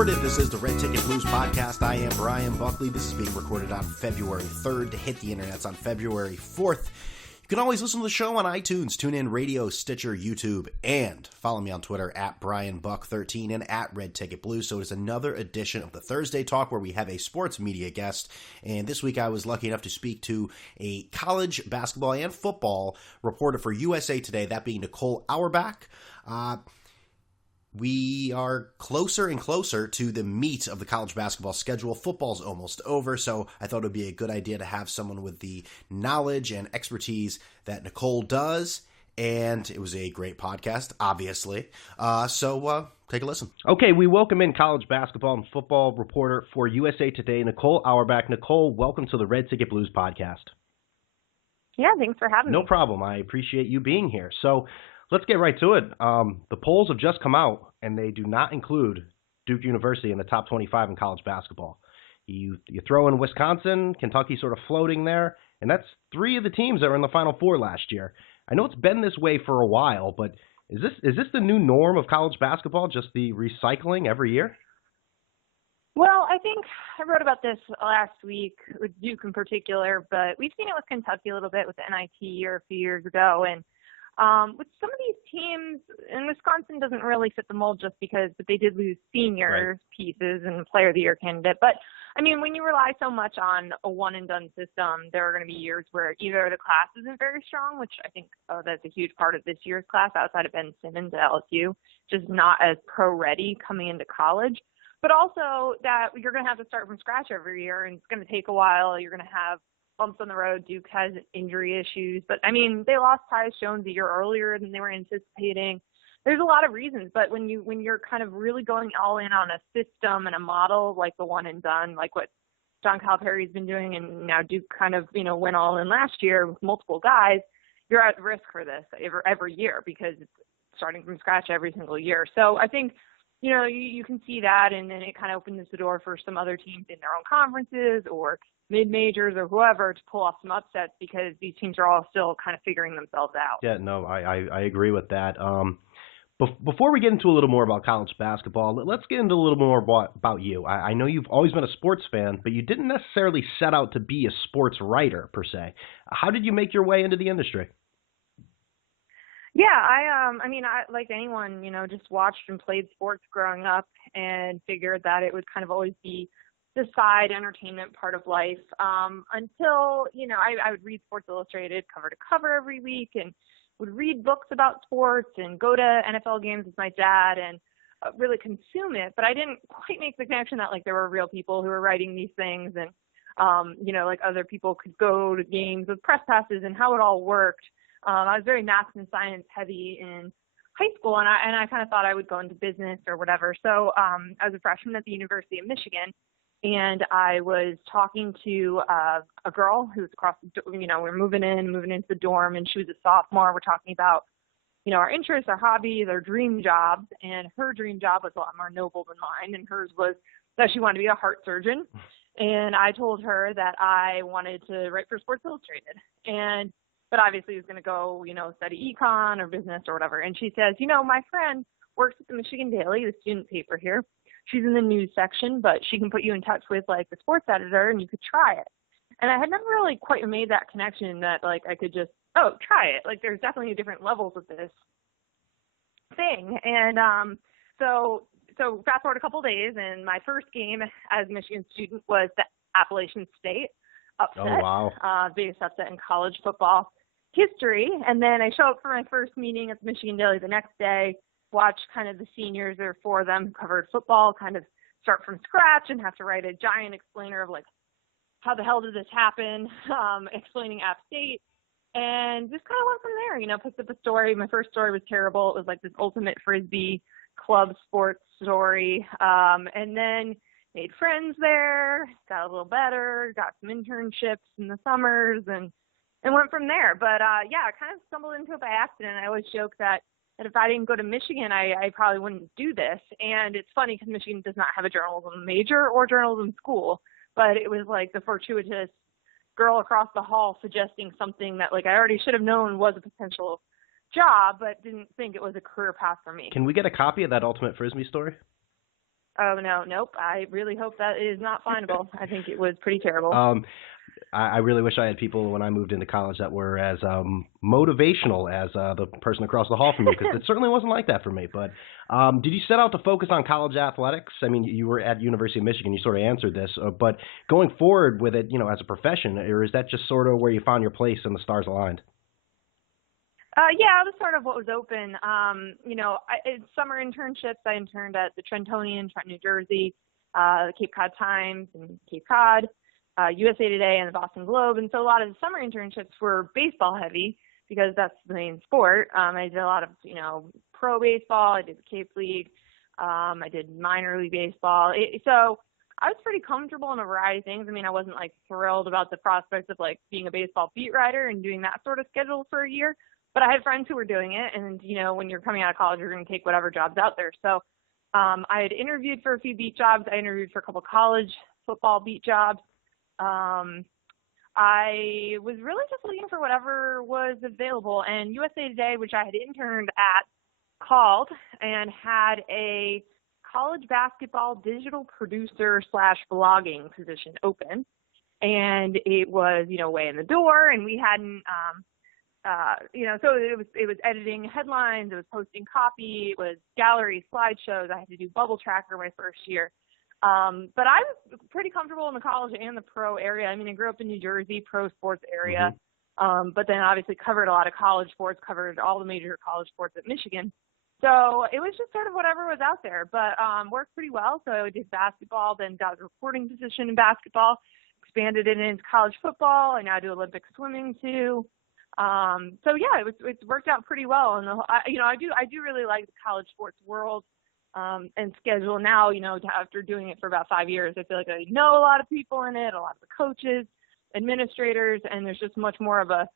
recorded. This is the Red Ticket Blues podcast. I am Brian Buckley. This is being recorded on February 3rd. To hit the internets on February 4th. You can always listen to the show on iTunes, TuneIn Radio, Stitcher, YouTube, and follow me on Twitter at BrianBuck13 and at Red Ticket Blues. So it's another edition of the Thursday Talk where we have a sports media guest. And this week I was lucky enough to speak to a college basketball and football reporter for USA Today, that being Nicole Auerbach. We are closer and closer to the meat of the college basketball schedule. Football's almost over, so I thought it would be a good idea to have someone with the knowledge and expertise that Nicole does, and it was a great podcast, obviously. So take a listen. Okay, we welcome in college basketball and football reporter for USA Today, Nicole Auerbach. Nicole, welcome to the Red Ticket Blues podcast. Yeah, thanks for having me. No problem. I appreciate you being here. So let's get right to it. The polls have just come out, and they do not include Duke University in the top 25 in college basketball. You throw in Wisconsin, Kentucky sort of floating there, and that's three of the teams that were in the Final Four last year. I know it's been this way for a while, but is this the new norm of college basketball, just the recycling every year? Well, I think I wrote about this last week with Duke in particular, but we've seen it with Kentucky a little bit with the NIT year a few years ago, and with some of these teams, and Wisconsin doesn't really fit the mold just because, but they did lose senior pieces and player of the year candidate. But I mean, when you rely so much on a one and done system, there are going to be years where either the class isn't very strong, which I think that's a huge part of this year's class outside of Ben Simmons at LSU, just not as pro ready coming into college. But also that you're going to have to start from scratch every year, and it's going to take a while. You're going to have bumps on the road. Duke has injury issues, but I mean, they lost Tyus Jones a year earlier than they were anticipating. There's a lot of reasons, but when you're kind of really going all in on a system and a model like the one and done, like what John Calipari's been doing, and now Duke kind of, went all in last year with multiple guys, you're at risk for this every year because it's starting from scratch every single year. So I think, you can see that, and then it kind of opens the door for some other teams in their own conferences or mid-majors or whoever to pull off some upsets because these teams are all still kind of figuring themselves out. Yeah, no, I agree with that. Before we get into a little more about college basketball, let's get into a little more about you. I know you've always been a sports fan, but you didn't necessarily set out to be a sports writer, per se. How did you make your way into the industry? Yeah, I like anyone, just watched and played sports growing up and figured that it would kind of always be the side entertainment part of life until, I would read Sports Illustrated cover to cover every week and would read books about sports and go to NFL games with my dad and really consume it. But I didn't quite make the connection that there were real people who were writing these things and, other people could go to games with press passes and how it all worked. I was very math and science heavy in high school, and I kind of thought I would go into business or whatever. So I was a freshman at the University of Michigan, and I was talking to a girl who was across the, we're moving into the dorm, and she was a sophomore. We're talking about, our interests, our hobbies, our dream jobs, and her dream job was a lot more noble than mine, and hers was that she wanted to be a heart surgeon. And I told her that I wanted to write for Sports Illustrated, but obviously was going to go, study econ or business or whatever. And she says, my friend works at the Michigan Daily, the student paper here. She's in the news section, but she can put you in touch with the sports editor and you could try it. And I had never really quite made that connection that I could just, try it. There's definitely different levels of this thing. And so fast forward a couple of days, and my first game as a Michigan student was the Appalachian State upset. Oh, wow. Biggest upset in college football history. And then I show up for my first meeting at the Michigan Daily the next day, watch kind of the seniors, there were four of them who covered football, kind of start from scratch and have to write a giant explainer of how the hell did this happen, explaining App State, and just kind of went from there, picked up a story. My first story was terrible. It was this ultimate Frisbee club sports story, and then made friends there, got a little better, got some internships in the summers, and went from there. But I kind of stumbled into it by accident. I always joke that if I didn't go to Michigan, I probably wouldn't do this. And it's funny because Michigan does not have a journalism major or journalism school, but it was the fortuitous girl across the hall suggesting something that I already should have known was a potential job, but didn't think it was a career path for me. Can we get a copy of that Ultimate Frisbee story? Oh, no, nope. I really hope that is not findable. I think it was pretty terrible. I really wish I had people when I moved into college that were as motivational as the person across the hall from you, because it certainly wasn't like that for me. But did you set out to focus on college athletics? I mean, you were at University of Michigan. You sort of answered this, but going forward with it, as a profession, or is that just sort of where you found your place and the stars aligned? Yeah, it was sort of what was open. In summer internships, I interned at the Trentonian, Trenton, New Jersey, the Cape Cod Times and Cape Cod, USA Today and the Boston Globe. And so a lot of the summer internships were baseball heavy because that's the main sport. I did a lot of, pro baseball. I did the Cape League. I did minor league baseball. So I was pretty comfortable in a variety of things. I mean, I wasn't like thrilled about the prospects of like being a baseball beat writer and doing that sort of schedule for a year. But I had friends who were doing it, and, when you're coming out of college, you're going to take whatever job's out there. So I had interviewed for a few beat jobs. I interviewed for a couple college football beat jobs. I was really just looking for whatever was available. And USA Today, which I had interned at, called and had a college basketball digital producer / blogging position open. And it was, way in the door, and we hadn't so it was editing headlines, it was posting copy, it was gallery slideshows. I had to do Bubble Tracker my first year. But I was pretty comfortable in the college and the pro area. I mean, I grew up in New Jersey, pro sports area, but then obviously covered a lot of college sports, covered all the major college sports at Michigan. So it was just sort of whatever was out there, but worked pretty well. So I did basketball, then got a reporting position in basketball, expanded it into college football. I now do Olympic swimming too. So yeah, it's worked out pretty well. And I do really like the college sports world, and schedule now, after doing it for about 5 years, I feel like I know a lot of people in it, a lot of the coaches, administrators, and there's just much more of a,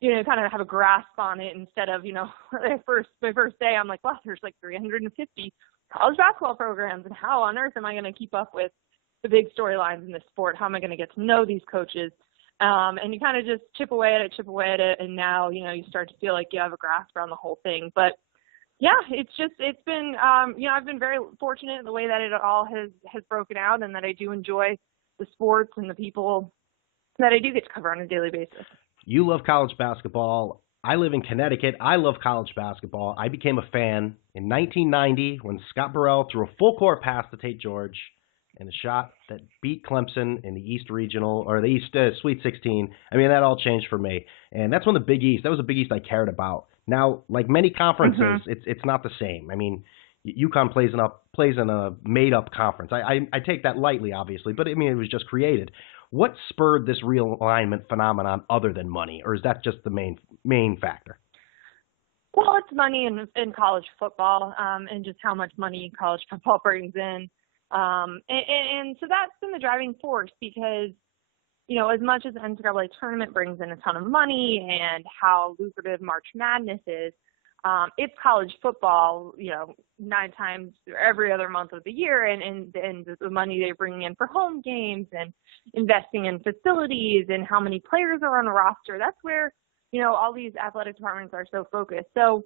kind of have a grasp on it instead of, my first day, I'm like, well, there's like 350 college basketball programs, and how on earth am I going to keep up with the big storylines in this sport? How am I going to get to know these coaches? And you kind of just chip away at it, and now, you start to feel like you have a grasp around the whole thing. But yeah, it's been, I've been very fortunate in the way that it all has broken out, and that I do enjoy the sports and the people that I do get to cover on a daily basis. You love college basketball. I live in Connecticut. I love college basketball. I became a fan in 1990 when Scott Burrell threw a full court pass to Tate George and a shot that beat Clemson in the East Regional, or the East Sweet 16. I mean, that all changed for me. And that's when that was the Big East I cared about. Now, like many conferences, it's not the same. I mean, UConn plays in a made-up conference. I take that lightly, obviously, but I mean, it was just created. What spurred this realignment phenomenon other than money, or is that just the main factor? Well, it's money in college football, and just how much money college football brings in. And so that's been the driving force, because, as much as the NCAA tournament brings in a ton of money and how lucrative March Madness is, it's college football, 9 times every other month of the year, and the money they're bringing in for home games and investing in facilities and how many players are on a roster. That's where, all these athletic departments are so focused. So,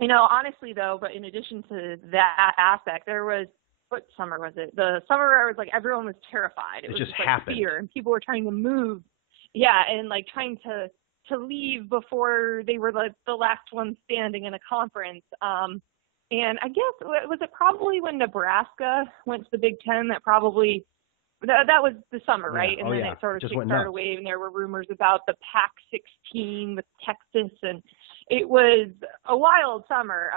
honestly though, but in addition to that aspect, there was, what summer was it? The summer where it was like everyone was terrified. It was just like happened. Fear, and people were trying to move. Yeah, and like trying to leave before they were like the last one standing in a conference. And I guess, was it probably when Nebraska went to the Big Ten that was the summer, right? And then it sort of kickstarted a wave, and there were rumors about the Pac-16 with Texas, and it was a wild summer.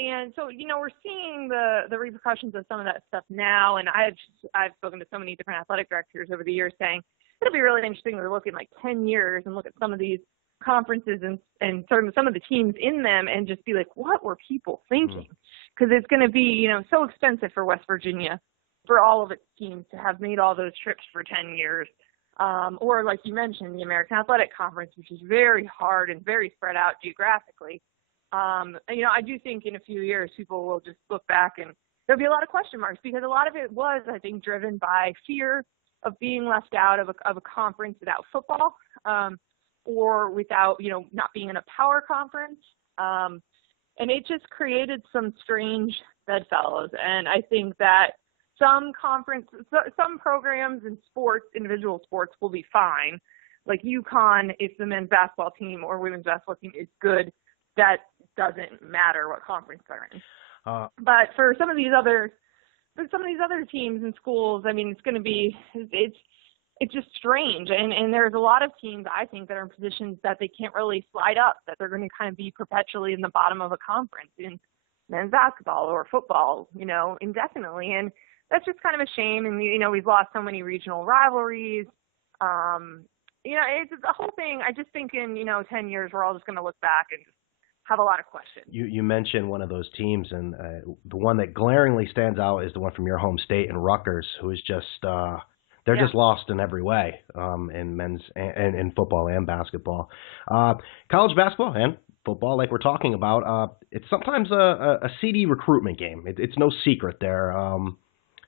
And so, we're seeing the repercussions of some of that stuff now. And I've spoken to so many different athletic directors over the years saying it'll be really interesting to look in like 10 years and look at some of these conferences and sort of some of the teams in them and just be like, what were people thinking? Because it's going to be, so expensive for West Virginia, for all of its teams to have made all those trips for 10 years. Or like you mentioned, the American Athletic Conference, which is very hard and very spread out geographically. I do think in a few years people will just look back and there'll be a lot of question marks, because a lot of it was, I think, driven by fear of being left out of a conference without football, or without, not being in a power conference. And it just created some strange bedfellows. And I think that some programs in sports, individual sports, will be fine. Like UConn, if the men's basketball team or women's basketball team is good, that doesn't matter what conference they're in. But for some of these other teams and schools, I mean, it's just strange. And there's a lot of teams, I think, that are in positions that they can't really slide up, that they're going to kind of be perpetually in the bottom of a conference in men's basketball or football, indefinitely. And that's just kind of a shame. And, we've lost so many regional rivalries. It's the whole thing. I just think in, 10 years, we're all just going to look back and just have a lot of questions. You mentioned one of those teams, and the one that glaringly stands out is the one from your home state in Rutgers, who is just they're just lost in every way in men's and in football and basketball. College basketball and football, like we're talking about, it's sometimes a seedy recruitment game. It's no secret there.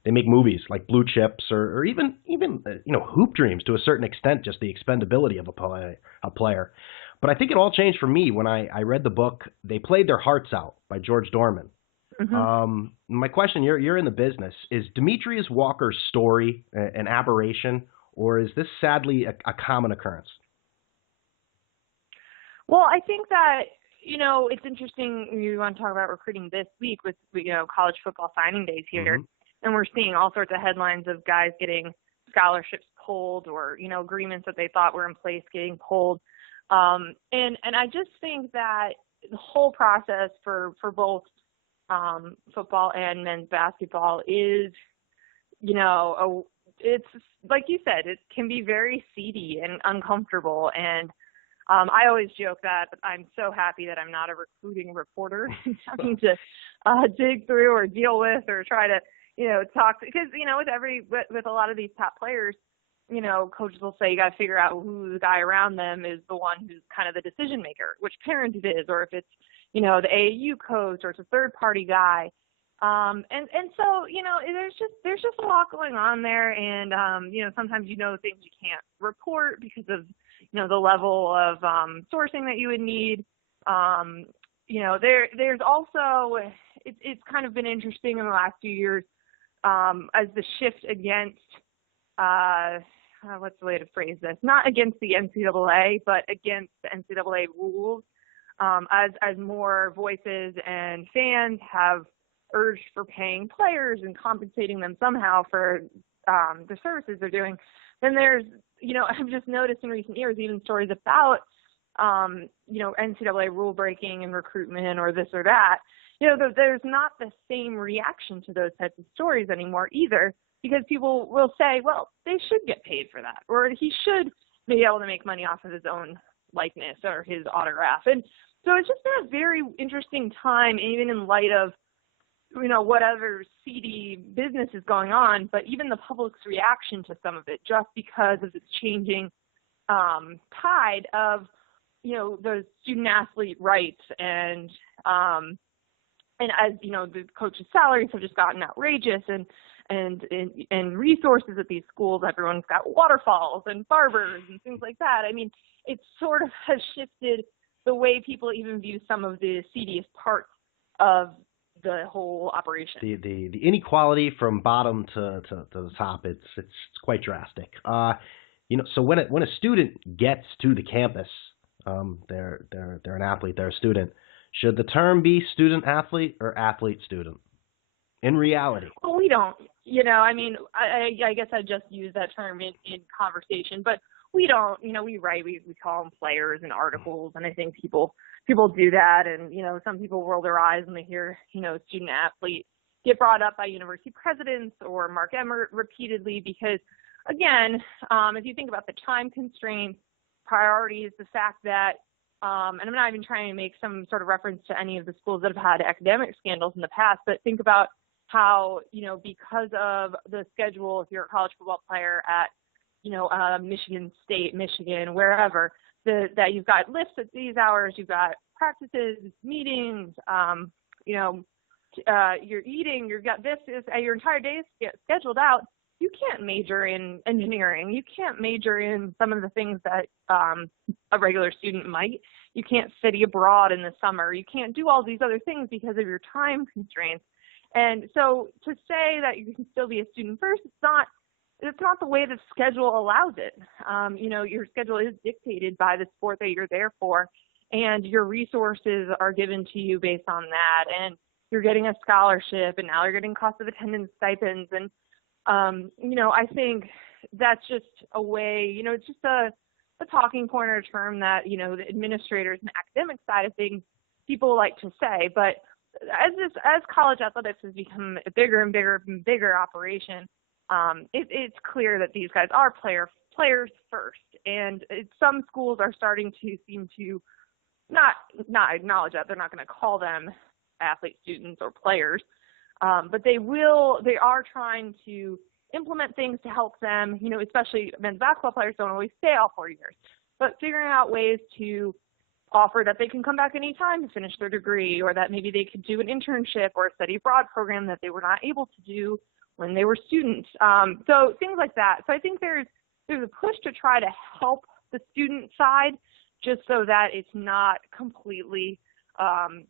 They make movies like Blue Chips or even Hoop Dreams to a certain extent, just the expendability of a player. But I think it all changed for me when I read the book They Played Their Hearts Out by George Dorman. Mm-hmm. My question, you're in the business, is Demetrius Walker's story an aberration, or is this sadly a common occurrence? Well, I think that, it's interesting. You want to talk about recruiting this week with, college football signing days here. Mm-hmm. And we're seeing all sorts of headlines of guys getting scholarships pulled or, agreements that they thought were in place getting pulled. And I just think that the whole process for both football and men's basketball is, it's like you said, it can be very seedy and uncomfortable. And I always joke that I'm so happy that I'm not a recruiting reporter having to dig through or deal with or try to, talk, because, with a lot of these top players, coaches will say you got to figure out who the guy around them is the one who's kind of the decision maker, which parent it is, or if it's, the AAU coach or it's a third party guy. And so, there's just a lot going on there. And, sometimes, things you can't report because of, the level of sourcing that you would need. There's also, it's kind of been interesting in the last few years as the shift against, what's the way to phrase this? Not against the NCAA, but against the NCAA rules. As more voices and fans have urged for paying players and compensating them somehow for the services they're doing, then there's, I've just noticed in recent years, even stories about, NCAA rule breaking and recruitment or this or that. There's not the same reaction to those types of stories anymore either, because people will say, well, they should get paid for that, or he should be able to make money off of his own likeness or his autograph. And so it's just been a very interesting time, even in light of, whatever seedy business is going on, but even the public's reaction to some of it, just because of this changing tide of, the student athlete rights and as, the coaches' salaries have just gotten outrageous and resources at these schools, everyone's got waterfalls and barbers and things like that. I mean, it sort of has shifted the way people even view some of the seediest parts of the whole operation. The inequality from bottom to the top, it's quite drastic. So when a student gets to the campus, they're an athlete, they're a student. Should the term be student athlete or athlete student? In reality. Well, we don't, I guess I just use that term in conversation, but we don't, we call them players in articles, and I think people do that, and, some people roll their eyes when they hear, student athlete get brought up by university presidents or Mark Emmert repeatedly, because, again, if you think about the time constraints, priorities, the fact that, and I'm not even trying to make some sort of reference to any of the schools that have had academic scandals in the past, but think about how, because of the schedule, if you're a college football player at, Michigan State, Michigan, wherever, that you've got lifts at these hours, you've got practices, meetings, you're eating, you've got your entire day is scheduled out. You can't major in engineering. You can't major in some of the things that a regular student might. You can't study abroad in the summer. You can't do all these other things because of your time constraints. And so to say that you can still be a student first, it's not the way the schedule allows it. Your schedule is dictated by the sport that you're there for, and your resources are given to you based on that. And you're getting a scholarship, and now you're getting cost of attendance stipends. And, I think that's just a way, it's just a talking point or a term that, the administrators and academic side of things, people like to say. But as college athletics has become a bigger and bigger and bigger operation, it's clear that these guys are players first. And some schools are starting to seem to not acknowledge that. They're not going to call them athlete students or players, but they are trying to implement things to help them, especially men's basketball players don't always stay all 4 years, but figuring out ways to offer that they can come back anytime to finish their degree, or that maybe they could do an internship or a study abroad program that they were not able to do when they were students. So things like that. So I think there's a push to try to help the student side, just so that it's not completely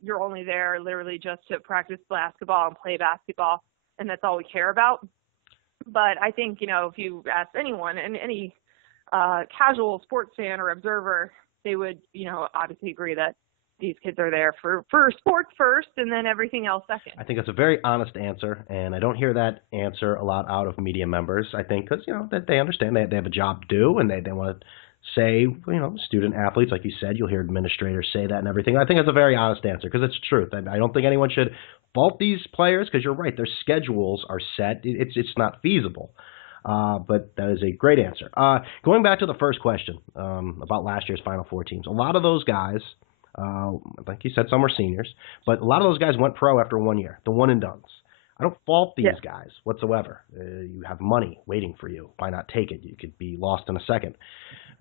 you're only there literally just to practice basketball and play basketball, and that's all we care about. But I think, if you ask anyone, and any casual sports fan or observer, they would, obviously agree that these kids are there for sports first and then everything else second. I think that's a very honest answer, and I don't hear that answer a lot out of media members. I think because, that they understand they have a job to do, and they want to say, student athletes, like you said, you'll hear administrators say that and everything. I think that's a very honest answer because it's truth. I don't think anyone should fault these players because you're right. Their schedules are set. It's not feasible. But that is a great answer. Going back to the first question about last year's Final Four teams, a lot of those guys, like you said, some were seniors, but a lot of those guys went pro after 1 year, the one and dones. I don't fault these guys whatsoever. You have money waiting for you. Why not take it? You could be lost in a second.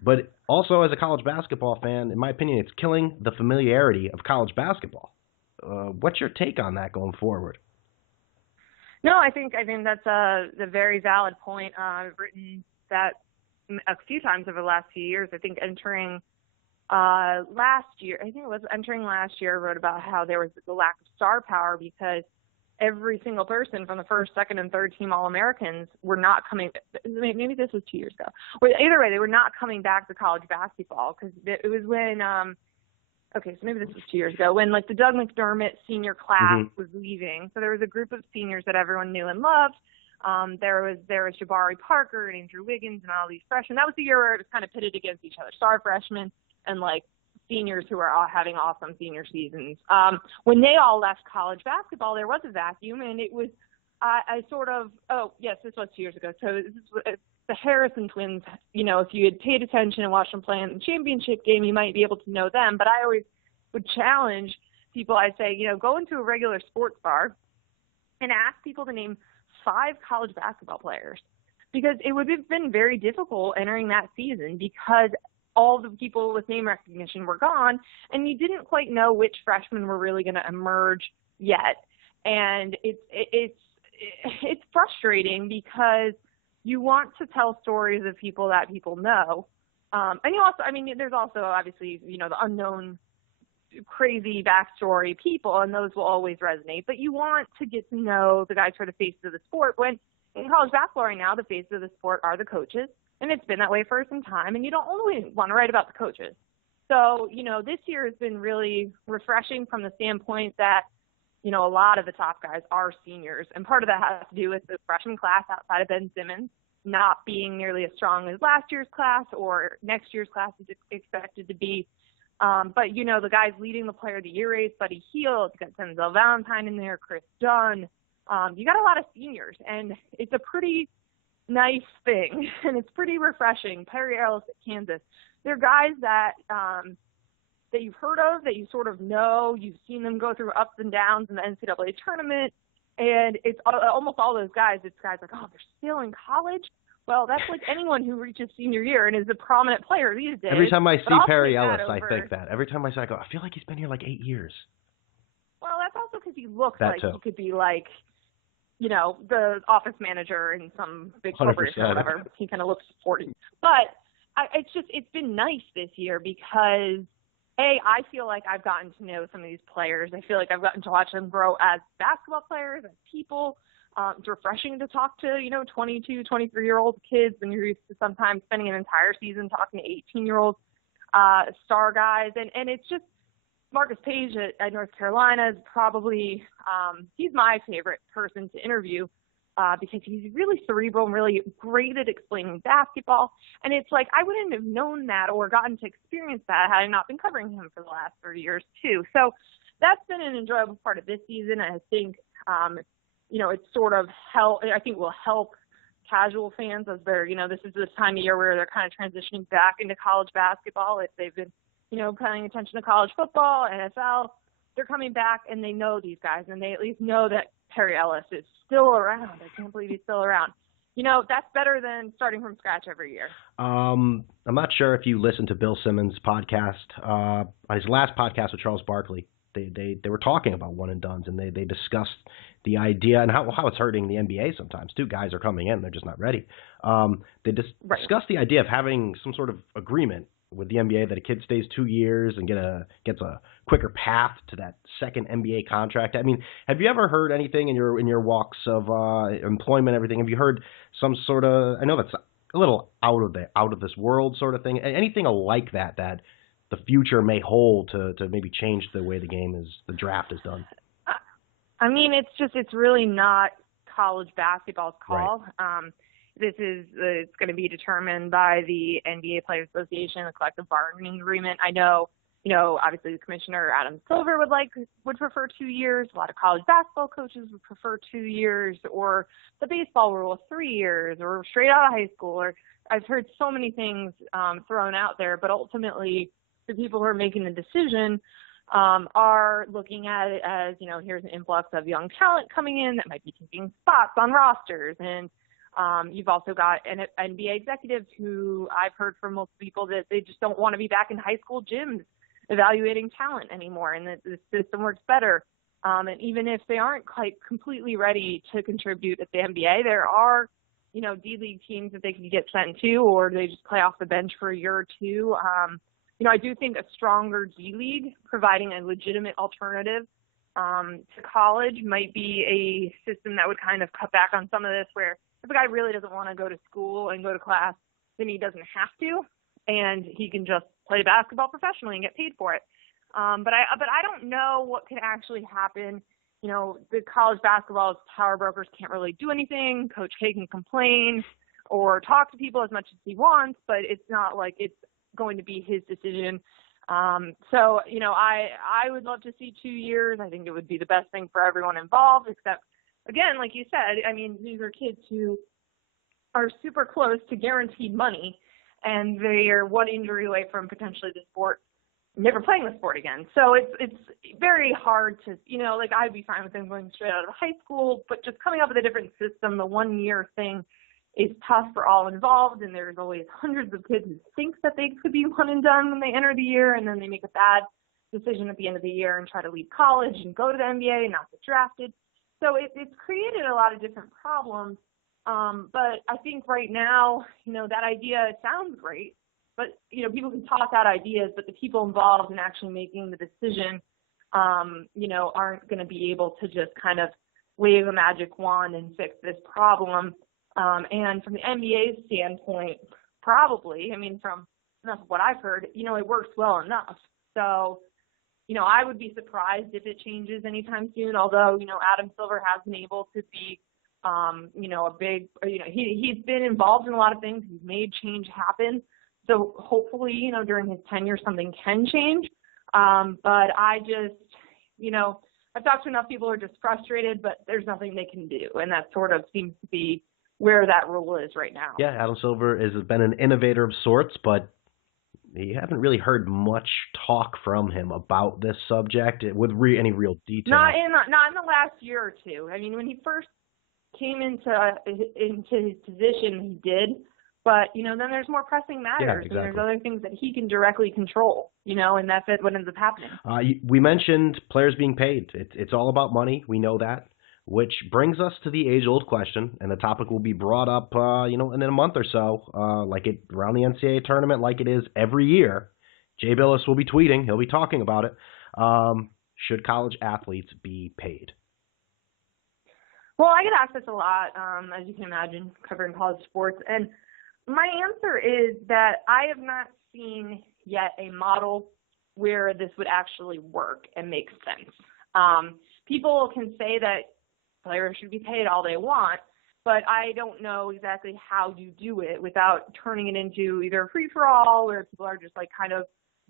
But also, as a college basketball fan, in my opinion, it's killing the familiarity of college basketball. What's your take on that going forward? No, I think that's a very valid point. I've written that a few times over the last few years. I think entering last year, I wrote about how there was the lack of star power because every single person from the first, second, and third team All-Americans were not coming. Maybe this was 2 years ago. Either way, they were not coming back to college basketball because it was when so maybe this was 2 years ago when the Doug McDermott senior class was leaving. So there was a group of seniors that everyone knew and loved. There was Jabari Parker and Andrew Wiggins and all these freshmen. That was the year where it was kind of pitted against each other, star freshmen and seniors who are all having awesome senior seasons. When they all left college basketball, there was a vacuum, and it was this was 2 years ago. So this is the Harrison twins. If you had paid attention and watched them play in the championship game, you might be able to know them. But I always would challenge people. I'd say, go into a regular sports bar and ask people to name 5 college basketball players, because it would have been very difficult entering that season because all the people with name recognition were gone, and you didn't quite know which freshmen were really going to emerge yet. And it's frustrating because you want to tell stories of people that people know. And you also, there's also obviously, the unknown crazy backstory people, and those will always resonate, but you want to get to know the guys who are the faces of the sport. When in college basketball right now, the faces of the sport are the coaches. And it's been that way for some time, and you don't only want to write about the coaches. So, this year has been really refreshing from the standpoint that, a lot of the top guys are seniors. And part of that has to do with the freshman class outside of Ben Simmons not being nearly as strong as last year's class or next year's class is expected to be. But, the guys leading the player of the year race, Buddy Hield, you got Denzel Valentine in there, Chris Dunn. You got a lot of seniors, and it's a pretty nice thing, and it's pretty refreshing. Perry Ellis at Kansas. They're guys that that you've heard of, that you sort of know. You've seen them go through ups and downs in the NCAA tournament, and it's almost all those guys. It's guys like, they're still in college? Well, that's like anyone who reaches senior year and is a prominent player these days. Every time I see Perry Ellis, I think that. Every time I see, I go, I feel like he's been here 8 years. Well, that's also because he looks that like too. He could be the office manager in some big corporation or whatever. He kind of looks 40. But it's been nice this year because I feel like I've gotten to know some of these players. I feel like I've gotten to watch them grow as basketball players, as people. It's refreshing to talk to, 22, 23-year-old kids when you're used to sometimes spending an entire season talking to 18-year-old star guys. And it's just Marcus Page at North Carolina is probably, he's my favorite person to interview because he's really cerebral and really great at explaining basketball. And it's like I wouldn't have known that or gotten to experience that had I not been covering him for the last 30 years too. So that's been an enjoyable part of this season. I think, it's sort of I think will help casual fans as they're, this is the time of year where they're kind of transitioning back into college basketball. If they've been, paying attention to college football, NFL, they're coming back and they know these guys and they at least know that Perry Ellis is still around. I can't believe he's still around. That's better than starting from scratch every year. I'm not sure if you listened to Bill Simmons' podcast, his last podcast with Charles Barkley. They were talking about one and dones, and they discussed the idea and how it's hurting the NBA sometimes too. Guys are coming in, they're just not ready. They discussed the idea of having some sort of agreement with the NBA that a kid stays 2 years and gets a quicker path to that second NBA contract. I mean, have you ever heard anything in your walks of employment, everything? Have you heard some sort of, I know that's a little out of this world sort of thing, anything like that the future may hold to maybe change the way the draft is done? I mean, it's really not college basketball's call. Right. It's going to be determined by the NBA Players Association, the collective bargaining agreement. I know, obviously the commissioner, Adam Silver, would prefer 2 years. A lot of college basketball coaches would prefer 2 years, or the baseball rule of 3 years, or straight out of high school. Or I've heard so many things thrown out there, but ultimately the people who are making the decision are looking at it as, here's an influx of young talent coming in that might be taking spots on rosters. And you've also got NBA executives who I've heard from most people that they just don't want to be back in high school gyms evaluating talent anymore, and that the system works better. And even if they aren't quite completely ready to contribute at the NBA, there are, D-League teams that they can get sent to, or they just play off the bench for a year or two. I do think a stronger D-League providing a legitimate alternative to college might be a system that would kind of cut back on some of this, where if a guy really doesn't want to go to school and go to class, then he doesn't have to, and he can just play basketball professionally and get paid for it. But I don't know what could actually happen. The college basketball power brokers can't really do anything. Coach K can complain or talk to people as much as he wants, but it's not like it's going to be his decision. So, I would love to see 2 years. I think it would be the best thing for everyone involved, except, again, like you said, I mean, these are kids who are super close to guaranteed money, and they are one injury away from potentially the sport, never playing the sport again. So it's very hard to, I'd be fine with them going straight out of high school, but just coming up with a different system, the 1 year thing is tough for all involved, and there's always hundreds of kids who think that they could be one and done when they enter the year, and then they make a bad decision at the end of the year and try to leave college and go to the NBA and not get drafted. So it's created a lot of different problems. But I think right now, that idea sounds great, but, people can toss out ideas, but the people involved in actually making the decision, aren't going to be able to just kind of wave a magic wand and fix this problem. And from the NBA's standpoint, probably, from enough of what I've heard, it works well enough. So, I would be surprised if it changes anytime soon, although, Adam Silver has been able to be, a big, he's been involved in a lot of things. He's made change happen. So hopefully, during his tenure, something can change. But I just, I've talked to enough people who are just frustrated, but there's nothing they can do. And that sort of seems to be where that rule is right now. Yeah, Adam Silver has been an innovator of sorts, but you haven't really heard much talk from him about this subject with any real detail. Not in the last year or two. When he first came into his position, he did. But, then there's more pressing matters, yeah, exactly. And there's other things that he can directly control, and that's what ends up happening. We mentioned players being paid. It's all about money. We know that, which brings us to the age-old question, and the topic will be brought up, in a month or so, around the NCAA tournament like it is every year. Jay Billis will be tweeting. He'll be talking about it. Should college athletes be paid? Well, I get asked this a lot, as you can imagine, covering college sports. And my answer is that I have not seen yet a model where this would actually work and make sense. People can say that players should be paid all they want, but I don't know exactly how you do it without turning it into either a free-for-all where people are just like kind of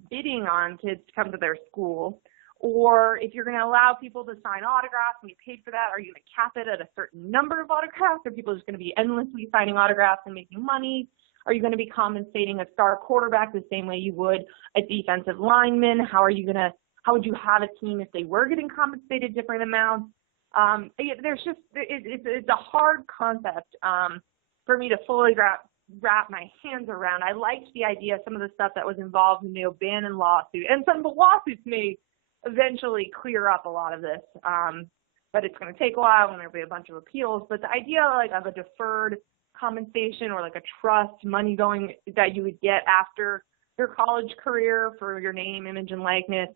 bidding on kids to come to their school, or if you're going to allow people to sign autographs and get paid for that, are you going to cap it at a certain number of autographs? Are people just going to be endlessly signing autographs and making money? Are you going to be compensating a star quarterback the same way you would a defensive lineman? How would you have a team if they were getting compensated different amounts? It's a hard concept for me to fully wrap my hands around. I liked the idea, some of the stuff that was involved in the O'Bannon lawsuit, and some of the lawsuits may eventually clear up a lot of this, but it's going to take a while and there'll be a bunch of appeals. But the idea of a deferred compensation or like a trust, money going that you would get after your college career for your name, image, and likeness,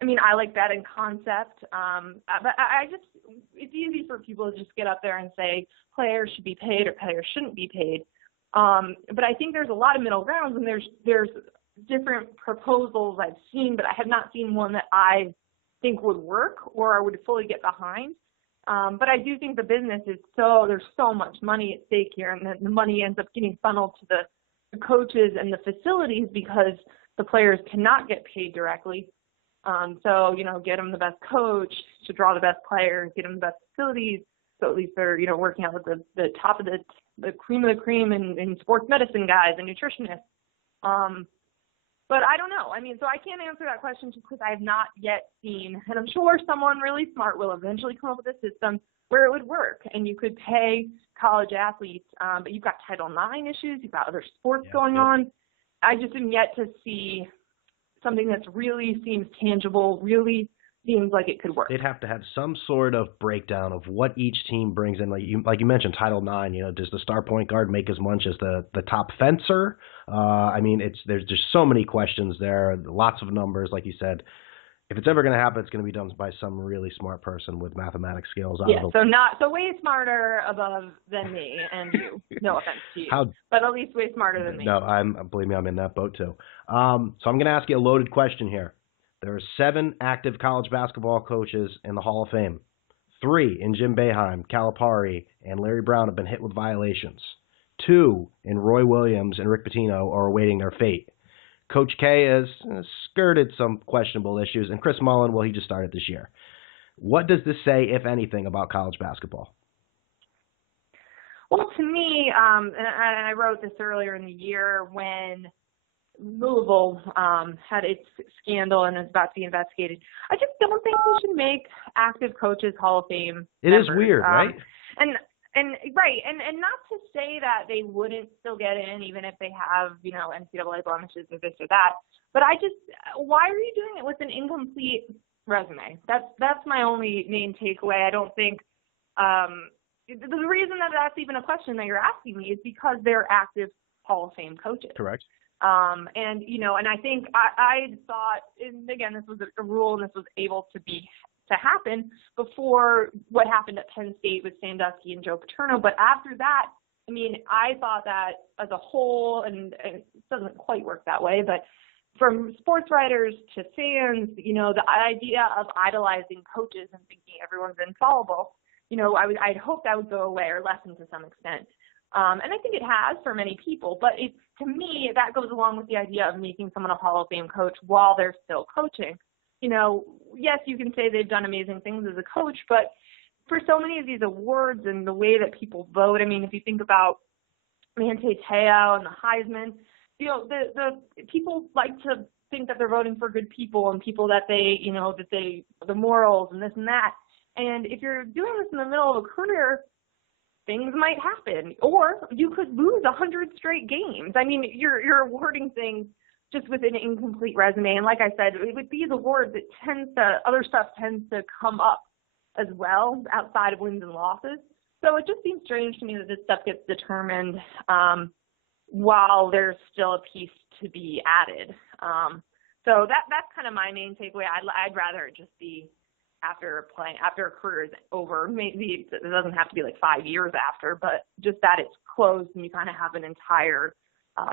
I mean, I like that in concept, but it's easy for people to just get up there and say players should be paid or players shouldn't be paid. But I think there's a lot of middle grounds, and there's different proposals I've seen, but I have not seen one that I think would work or I would fully get behind. But I do think the business there's so much money at stake here, and the money ends up getting funneled to the coaches and the facilities because the players cannot get paid directly. So, get them the best coach to draw the best players, get them the best facilities. So at least they're, working out with the top of the cream of the cream in sports medicine guys and nutritionists. But I don't know. I mean, so I can't answer that question just because I have not yet seen, and I'm sure someone really smart will eventually come up with a system where it would work and you could pay college athletes, but you've got Title IX issues, you've got other sports going on. I just am yet to see something that really seems tangible, really seems like it could work. They'd have to have some sort of breakdown of what each team brings in. Like you mentioned, Title IX. Does the star point guard make as much as the top fencer? There's just so many questions there. Lots of numbers, like you said. If it's ever going to happen, it's going to be done by some really smart person with mathematics skills. So way smarter than me and you. No offense to you, but at least way smarter than me. No, believe me, I'm in that boat too. So I'm going to ask you a loaded question here. There are 7 active college basketball coaches in the Hall of Fame. 3 in Jim Boeheim, Calipari, and Larry Brown have been hit with violations. 2 in Roy Williams and Rick Pitino are awaiting their fate. Coach K has skirted some questionable issues, and Chris Mullin, he just started this year. What does this say, if anything, about college basketball? Well, to me, and I wrote this earlier in the year when Louisville had its scandal and is about to be investigated. I just don't think we should make active coaches Hall of Fame members. It is weird, right? And not to say that they wouldn't still get in even if they have, NCAA blemishes or this or that. But why are you doing it with an incomplete resume? That's my only main takeaway. I don't think the reason that that's even a question that you're asking me is because they're active Hall of Fame coaches. Correct. And I think I thought, and again, this was a rule and this was able to happen before what happened at Penn State with Sandusky and Joe Paterno. But after that, I thought that as a whole, and it doesn't quite work that way, but from sports writers to fans, the idea of idolizing coaches and thinking everyone's infallible, I'd hope that would go away or lessen to some extent. And I think it has for many people, but to me, that goes along with the idea of making someone a Hall of Fame coach while they're still coaching. Yes, you can say they've done amazing things as a coach, but for so many of these awards and the way that people vote, if you think about Manti Te'o and the Heisman, the people like to think that they're voting for good people and people that the morals and this and that. And if you're doing this in the middle of a career, things might happen, or you could lose 100 straight games. You're awarding things just with an incomplete resume. And like I said, with these awards, other stuff tends to come up as well outside of wins and losses. So it just seems strange to me that this stuff gets determined while there's still a piece to be added. So that's kind of my main takeaway. I'd rather it just be after a career is over. Maybe it doesn't have to be like 5 years after, but just that it's closed and you kind of have an entire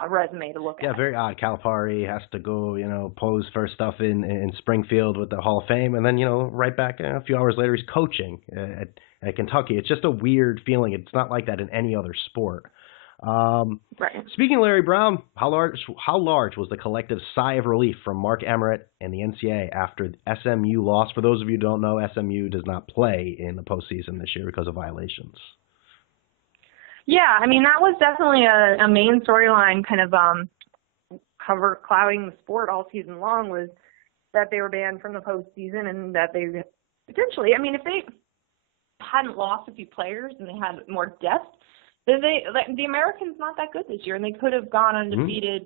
resume to look at. Yeah, very odd. Calipari has to go, pose for stuff in Springfield with the Hall of Fame, and then, right back a few hours later he's coaching at Kentucky. It's just a weird feeling. It's not like that in any other sport. Right. Speaking of Larry Brown, how large was the collective sigh of relief from Mark Emmert and the NCAA after SMU lost? For those of you who don't know, SMU does not play in the postseason this year because of violations. Yeah, I mean, that was definitely a main storyline kind of clouding the sport all season long, was that they were banned from the postseason and that they potentially, I mean, if they hadn't lost a few players and they had more depth, then the Americans not that good this year, and they could have gone undefeated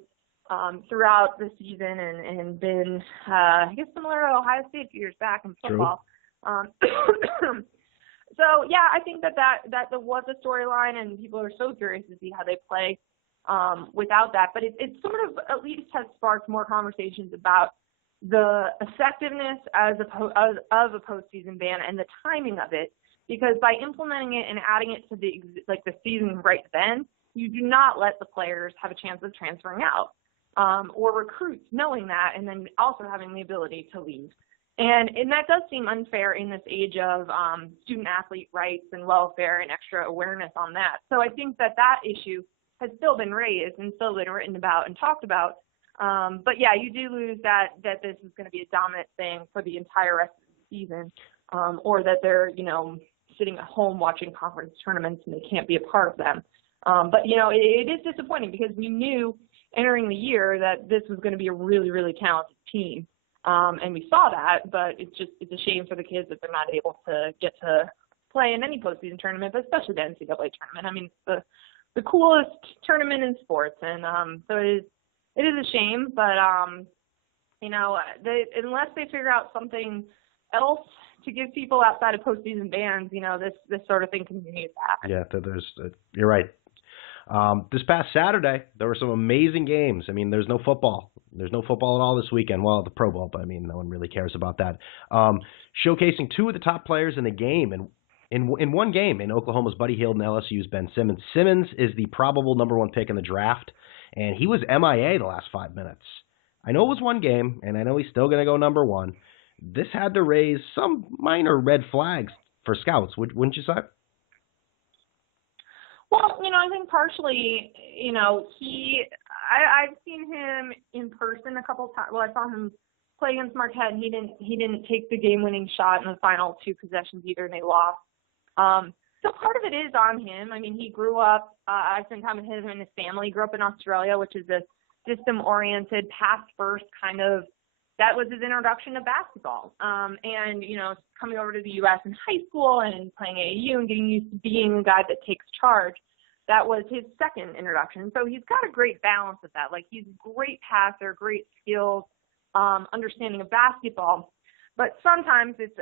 throughout the season and been, I guess, similar to Ohio State a few years back in football. So, yeah, I think that was a storyline, and people are so curious to see how they play without that. But it sort of at least has sparked more conversations about the effectiveness of a postseason ban and the timing of it, because by implementing it and adding it to the season right then, you do not let the players have a chance of transferring out or recruits knowing that and then also having the ability to leave. And that does seem unfair in this age of student-athlete rights and welfare and extra awareness on that. So I think that issue has still been raised and still been written about and talked about. But, yeah, you do lose that this is going to be a dominant thing for the entire rest of the season, or that they're, sitting at home watching conference tournaments and they can't be a part of them. But, it is disappointing because we knew entering the year that this was going to be a really, really talented team. And we saw that, but it's a shame for the kids that they're not able to get to play in any postseason tournament, but especially the NCAA tournament. I mean, it's the coolest tournament in sports, and so it is a shame. But unless they figure out something else to give people outside of postseason bans, this sort of thing continues to happen. Yeah, you're right. This past Saturday, there were some amazing games. I mean, there's no football. There's no football at all this weekend. Well, the Pro Bowl, but I mean, no one really cares about that. Showcasing two of the top players in the game. And in one game, in Oklahoma's Buddy Hield and LSU's Ben Simmons. Simmons is the probable number one pick in the draft, and he was MIA the last 5 minutes. I know it was one game, and I know he's still going to go number one. This had to raise some minor red flags for scouts, wouldn't you say? Well, I think partially, I've seen him in person a couple of times. Well, I saw him play against Marquette, and he didn't take the game-winning shot in the final two possessions either, and they lost. So part of it is on him. I mean, he grew up, I spent time with him and his family. He grew up in Australia, which is a system-oriented, pass-first kind of, that was his introduction to basketball. And, coming over to the U.S. in high school and playing AAU and getting used to being a guy that takes charge, that was his second introduction. So he's got a great balance of that. Like, he's a great passer, great skills, understanding of basketball. But sometimes it's,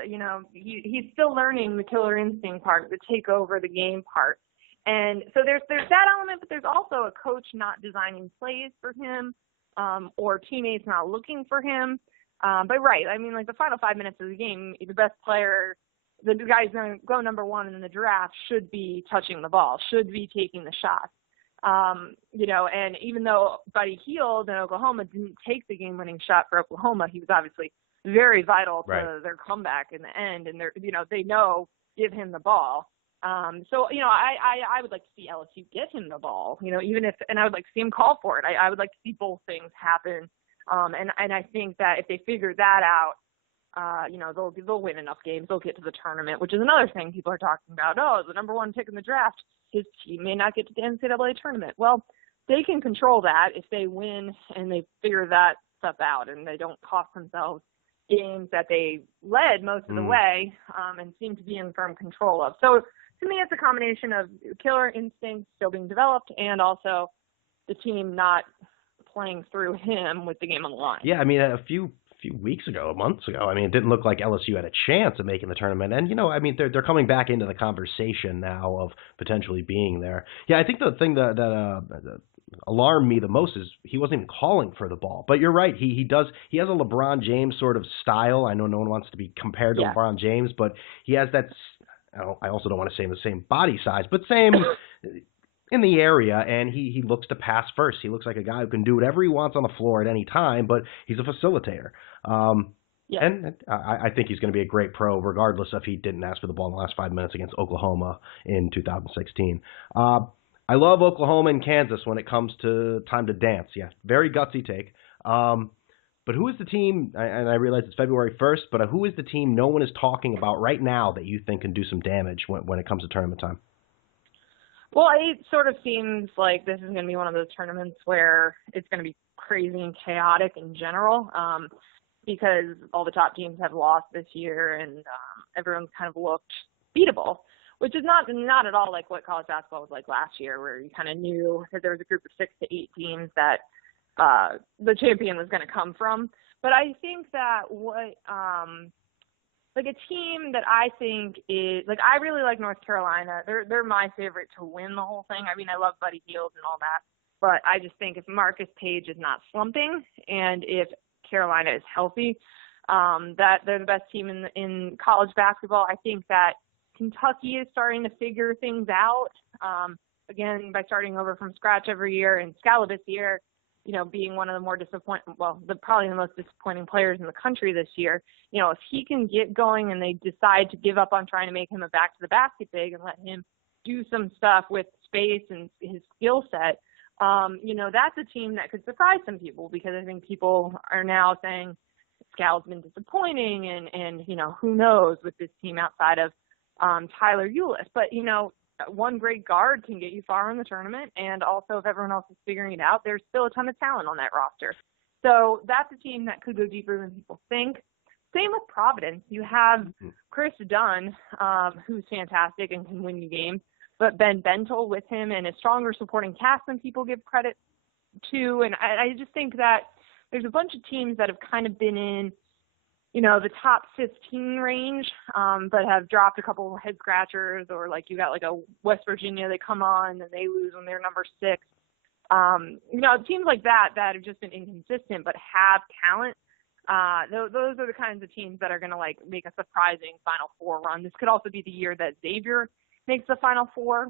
he's still learning the killer instinct part, the take over the game part. And so there's that element, but there's also a coach not designing plays for him, or teammates not looking for him. But right, I mean, like the final 5 minutes of the game, the best player, the guy who's going to go number one in the draft should be touching the ball, should be taking the shots. And even though Buddy Hield in Oklahoma didn't take the game-winning shot for Oklahoma, he was obviously very vital to their comeback in the end. And they know, give him the ball. So I would like to see LSU get him the ball, and I would like to see him call for it. I would like to see both things happen. And I think that if they figure that out, they'll win enough games. They'll get to the tournament, which is another thing people are talking about. Oh, the number one pick in the draft, his team may not get to the NCAA tournament. Well, they can control that if they win and they figure that stuff out and they don't cost themselves games that they led most of the way and seem to be in firm control of. So to me, it's a combination of killer instincts still being developed and also the team not playing through him with the game on the line. Yeah, I mean, a few weeks ago, months ago, I mean, it didn't look like LSU had a chance of making the tournament. And, I mean, they're coming back into the conversation now of potentially being there. Yeah, I think the thing that alarmed me the most is he wasn't even calling for the ball. But you're right. He has a LeBron James sort of style. I know no one wants to be compared to LeBron James, but he has that. I also don't want to say the same body size, but same in the area. And he looks to pass first. He looks like a guy who can do whatever he wants on the floor at any time, but he's a facilitator. And I think he's going to be a great pro, regardless if he didn't ask for the ball in the last 5 minutes against Oklahoma in 2016. I love Oklahoma and Kansas when it comes to time to dance. Yeah, very gutsy take. But who is the team, and I realize it's February 1st, but who is the team no one is talking about right now that you think can do some damage when it comes to tournament time? Well, it sort of seems like this is going to be one of those tournaments where it's going to be crazy and chaotic in general. Because all the top teams have lost this year and everyone's kind of looked beatable, which is not at all like what college basketball was like last year, where you kind of knew that there was a group of 6 to 8 teams that the champion was going to come from. But I think that like a team that I think is like, I really like North Carolina. They're my favorite to win the whole thing. I mean, I love Buddy Hield and all that, but I just think if Marcus Page is not slumping and if Carolina is healthy, that they're the best team in college basketball. I think that Kentucky is starting to figure things out, again, by starting over from scratch every year, and Scala this year, being one of the more probably the most disappointing players in the country this year. If he can get going and they decide to give up on trying to make him a back to the basket big and let him do some stuff with space and his skill set, that's a team that could surprise some people, because I think people are now saying Scala's been disappointing and who knows with this team outside of Tyler Ulis. But, one great guard can get you far in the tournament. And also if everyone else is figuring it out, there's still a ton of talent on that roster. So that's a team that could go deeper than people think. Same with Providence. You have Chris Dunn, who's fantastic and can win you games, but Ben Bentel with him and a stronger supporting cast than people give credit to. And I just think that there's a bunch of teams that have kind of been in, the top 15 range, but have dropped a couple head scratchers, or like you got like a West Virginia, they come on and they lose when they're number 6. Teams like that have just been inconsistent but have talent. Those are the kinds of teams that are going to like make a surprising Final Four run. This could also be the year that Xavier makes the Final Four.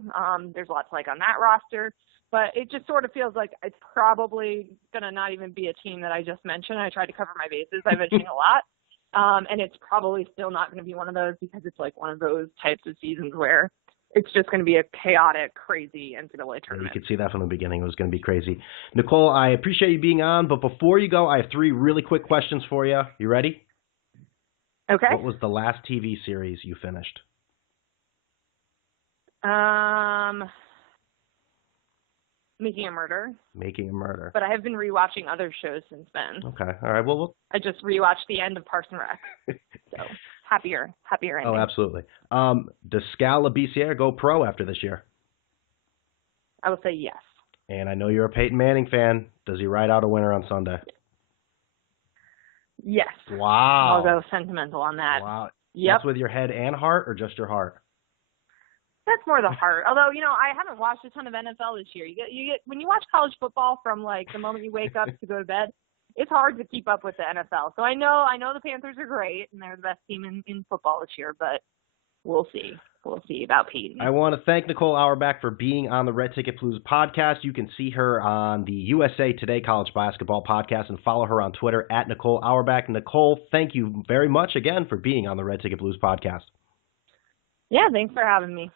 There's a lot to like on that roster, but it just sort of feels like it's probably going to not even be a team that I just mentioned. I tried to cover my bases by mentioning a lot. And it's probably still not going to be one of those, because it's like one of those types of seasons where it's just going to be a chaotic, crazy NCAA tournament. You could see that from the beginning. It was going to be crazy. Nicole, I appreciate you being on, but before you go, I have 3 really quick questions for you. You ready? Okay. What was the last TV series you finished? Making a Murder. Making a Murder. But I have been rewatching other shows since then. Okay. All right. Well, I just rewatched the end of Parks and Rec. So happier ending. Oh, absolutely. Does Scala BCA go pro after this year? I will say yes. And I know you're a Peyton Manning fan. Does he ride out a winner on Sunday? Yes. Wow. I'll go sentimental on that. Wow. Yep. That's with your head and heart, or just your heart? That's more the heart. Although, I haven't watched a ton of NFL this year. You get when you watch college football from like the moment you wake up to go to bed, it's hard to keep up with the NFL. So I know the Panthers are great and they're the best team in football this year, but we'll see. We'll see about Peyton. I want to thank Nicole Auerbach for being on the Red Ticket Blues podcast. You can see her on the USA Today College Basketball podcast and follow her on Twitter at Nicole Auerbach. Nicole, thank you very much again for being on the Red Ticket Blues podcast. Yeah, thanks for having me.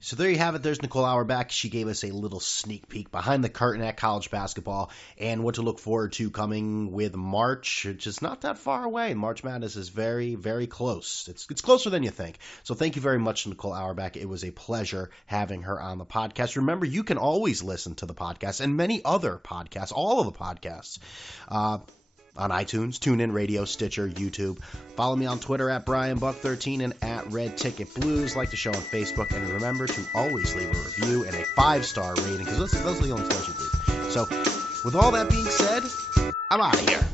So there you have it. There's Nicole Auerbach. She gave us a little sneak peek behind the curtain at college basketball and what to look forward to coming with March, which is not that far away. March Madness is very, very close. It's closer than you think. So thank you very much, Nicole Auerbach. It was a pleasure having her on the podcast. Remember, you can always listen to the podcast and many other podcasts, all of the podcasts, on iTunes, TuneIn Radio, Stitcher, YouTube. Follow me on Twitter at BrianBuck13 and at Red Ticket Blues. Like the show on Facebook. And remember to always leave a review and a 5-star rating, because those are the only stars you leave. So with all that being said, I'm out of here.